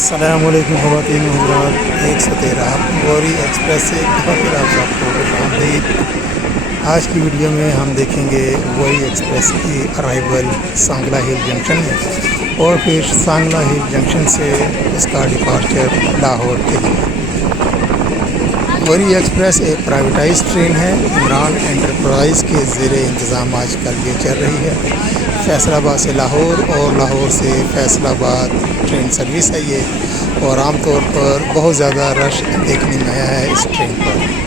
अस्सलामुअलैकुम ख़वातीन व हज़रात, 113 गौरी एक्सप्रेस से एक दफ़ा फिर आप सबको खुशामदीद। आज की वीडियो में हम देखेंगे गौरी एक्सप्रेस की अराइवल सांगला हिल जंक्शन में और फिर सांगला हिल जंक्शन से इसका डिपार्चर लाहौर के लिए। गौरी एक्सप्रेस एक प्राइवेटाइज ट्रेन है, इमरान एंटरप्राइज़ के ज़ेर इंतज़ाम आजकल ये चल रही है। फैसलाबाद से लाहौर और लाहौर से फैसलाबाद ट्रेन सर्विस है ये, और आमतौर पर बहुत ज़्यादा रश देखने में आया है इस ट्रेन पर।